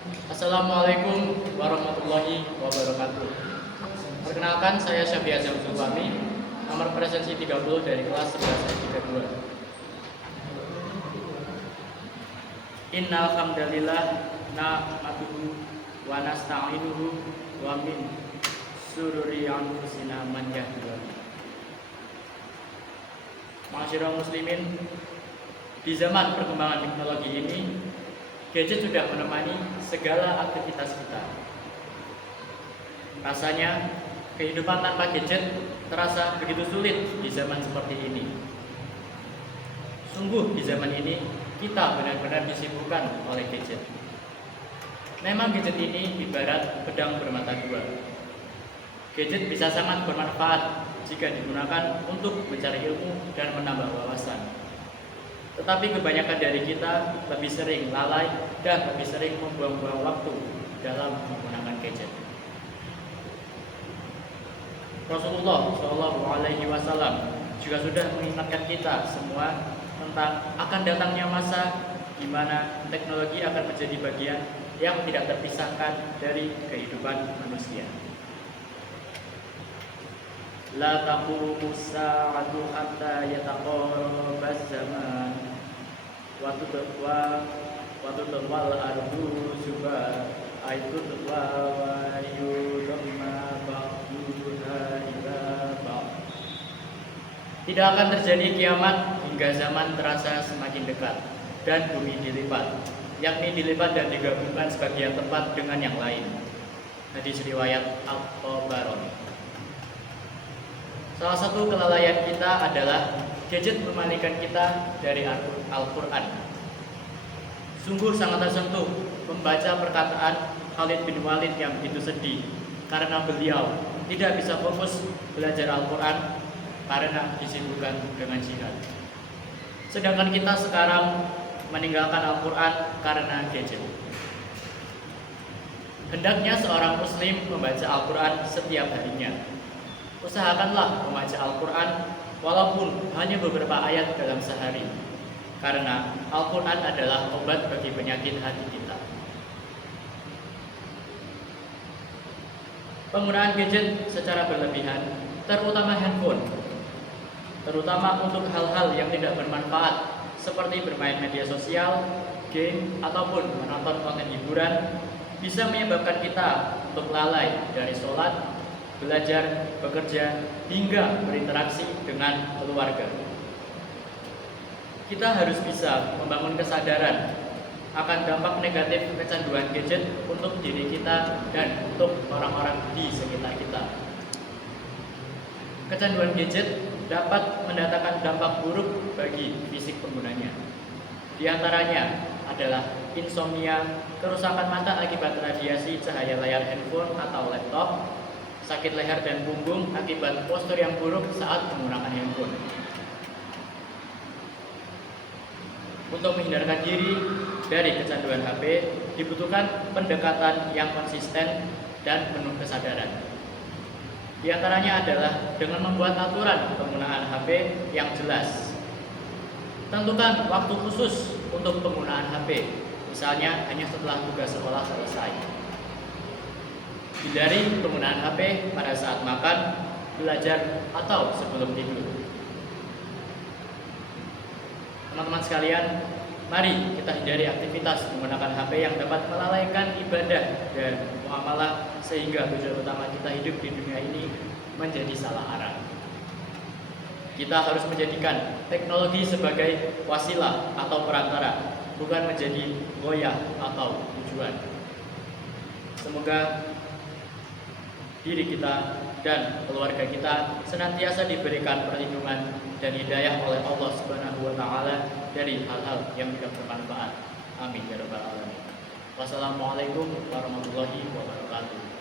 Assalamualaikum warahmatullahi wabarakatuh. Perkenalkan, saya Syafi Azam Zulfami, nomor presensi 30 dari kelas 11 32. Innal hamdalillah nahmaduhu wa nasta'inuhu wa min sururi anfusina man yahdihillahu. Ma'asyiral muslimin, di zaman perkembangan teknologi ini, gadget sudah menemani segala aktivitas kita. Rasanya kehidupan tanpa gadget terasa begitu sulit di zaman seperti ini. Sungguh di zaman ini kita benar-benar disibukkan oleh gadget. Memang gadget ini ibarat pedang bermata dua. Gadget bisa sangat bermanfaat jika digunakan untuk mencari ilmu dan menambah wawasan. Tetapi kebanyakan dari kita lebih sering lalai dan lebih sering membuang-buang waktu dalam menggunakan gadget. Rasulullah Shallallahu Alaihi Wasallam juga sudah mengingatkan kita semua tentang akan datangnya masa di mana teknologi akan menjadi bagian yang tidak terpisahkan dari kehidupan manusia. La taqumu sa'atu hatta yataqarrabaz zaman wa tutwal ardu suba aitu tutwa wa yudamma ba'duha ila ba'd. Tidak akan terjadi kiamat hingga zaman terasa semakin dekat dan bumi dilipat, yakni dilipat dan digabungkan sebagian tempat dengan yang lain. Hadis riwayat At-Tabarani. Salah satu kelalaian kita adalah gadget memalingkan kita dari Al-Quran. Sungguh sangat tersentuh membaca perkataan Khalid bin Walid yang begitu sedih karena beliau tidak bisa fokus belajar Al-Quran karena disibukkan dengan jihad. Sedangkan kita sekarang meninggalkan Al-Quran karena gadget. Hendaknya seorang muslim membaca Al-Quran setiap harinya. Usahakanlah membaca Al-Quran walaupun hanya beberapa ayat dalam sehari, karena Al-Quran adalah obat bagi penyakit hati kita. Penggunaan gadget secara berlebihan, terutama handphone, terutama untuk hal-hal yang tidak bermanfaat seperti bermain media sosial, game, ataupun menonton konten hiburan, bisa menyebabkan kita untuk lalai dari sholat, belajar, bekerja, hingga berinteraksi dengan keluarga. Kita harus bisa membangun kesadaran akan dampak negatif kecanduan gadget untuk diri kita dan untuk orang-orang di sekitar kita. Kecanduan gadget dapat mendatangkan dampak buruk bagi fisik penggunanya. Di antaranya adalah insomnia, kerusakan mata akibat radiasi cahaya layar handphone atau laptop, sakit leher dan punggung akibat postur yang buruk saat menggunakan handphone. Untuk menghindarkan diri dari kecanduan HP, dibutuhkan pendekatan yang konsisten dan penuh kesadaran. Di antaranya adalah dengan membuat aturan penggunaan HP yang jelas. Tentukan waktu khusus untuk penggunaan HP, misalnya hanya setelah tugas sekolah selesai. Hindari penggunaan HP pada saat makan, belajar, atau sebelum tidur. Teman-teman sekalian, mari kita hindari aktivitas menggunakan HP yang dapat melalaikan ibadah dan muamalah sehingga tujuan utama kita hidup di dunia ini menjadi salah arah. Kita harus menjadikan teknologi sebagai wasilah atau perantara, bukan menjadi goyah atau tujuan. Semoga diri kita dan keluarga kita senantiasa diberikan perlindungan dan hidayah oleh Allah Subhanahu wa taala dari hal-hal yang tidak bermanfaat. Amin ya rabbal alamin. Wassalamualaikum warahmatullahi wabarakatuh.